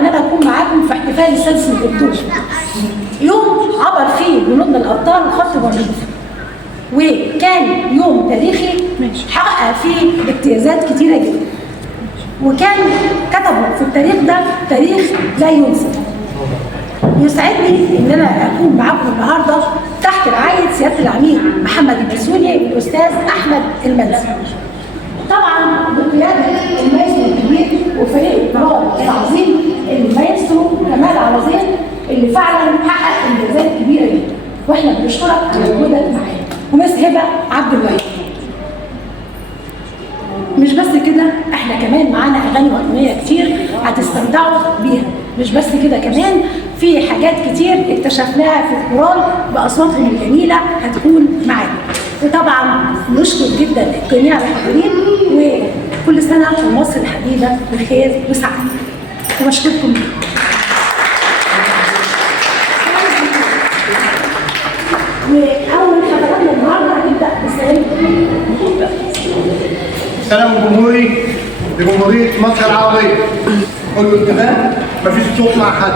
ان انا اكون معاكم في احتفال السادس من اكتوبر. يوم عبر فيه جنودنا الابطال الخط الوسطي، وكان يوم تاريخي حقق فيه امتيازات كتيره جدا، وكان كتبوا في التاريخ ده تاريخ لا ينسى. يسعدني ان انا اكون معاكم النهارده تحت رعايه سياده العميد محمد البسوني والاستاذ احمد المنسي، طبعا بقياده المايسترو الكبير وفريق القرار العظيم المايسترو كمال عوضين اللي فعلا حقق انجازات كبيره جدا، واحنا بنشكرك على وجودك معانا. ومس هبه عبد الوهاب. مش بس كده، احنا كمان معانا اغاني وطنيه كتير هتستمتعوا بيها. مش بس كده، كمان في حاجات كتير اكتشفناها في الكورال باصواتهم الجميله هتكون معانا. وطبعا نشكر جدا جميع الحاضرين، وكل سنه ومصر الحبيبه بخير وسعاده. وبشكركم. واول حضراتنا النهارده هنبدا بالسلام. سلام جمهوري لجمهورية مصر العربية. كله اتفاق، مفيش صوت مع حد.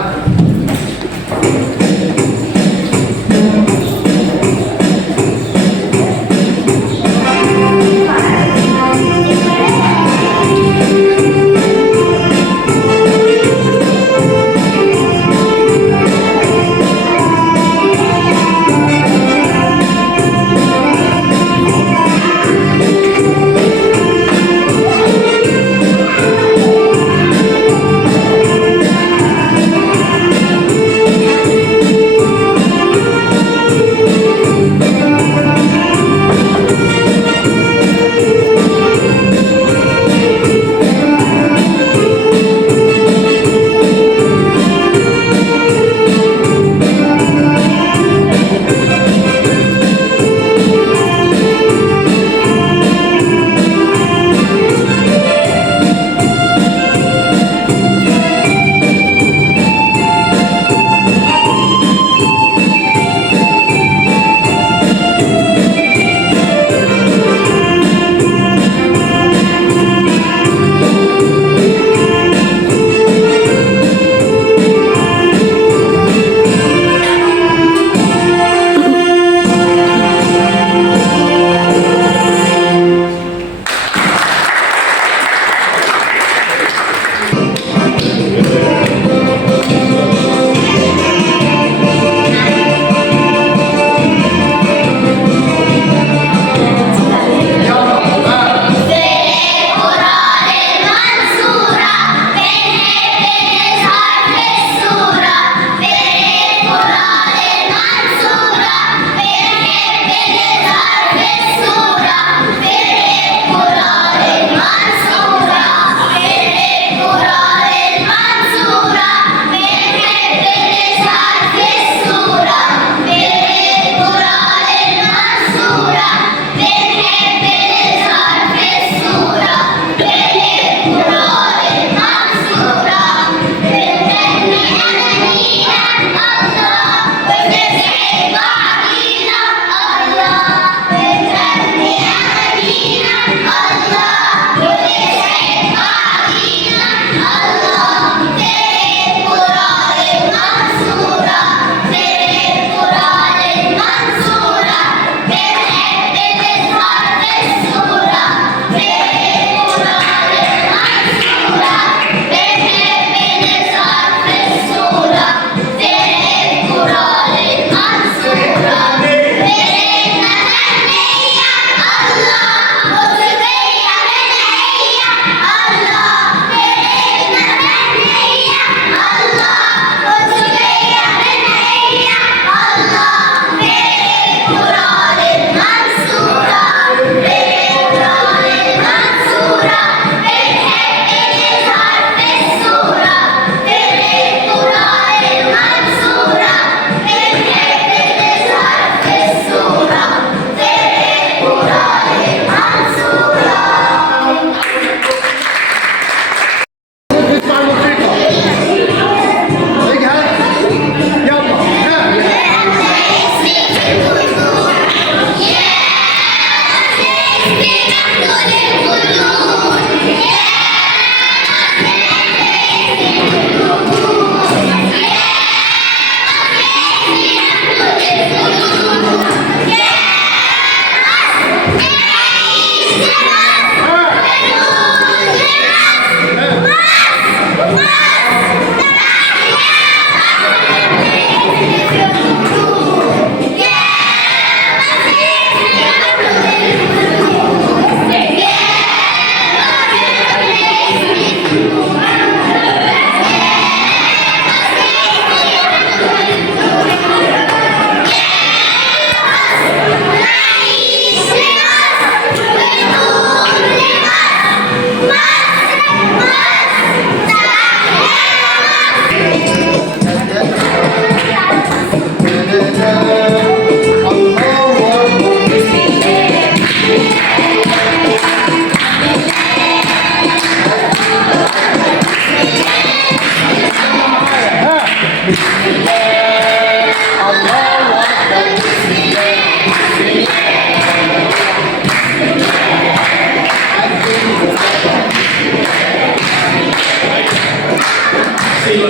بسم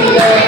الله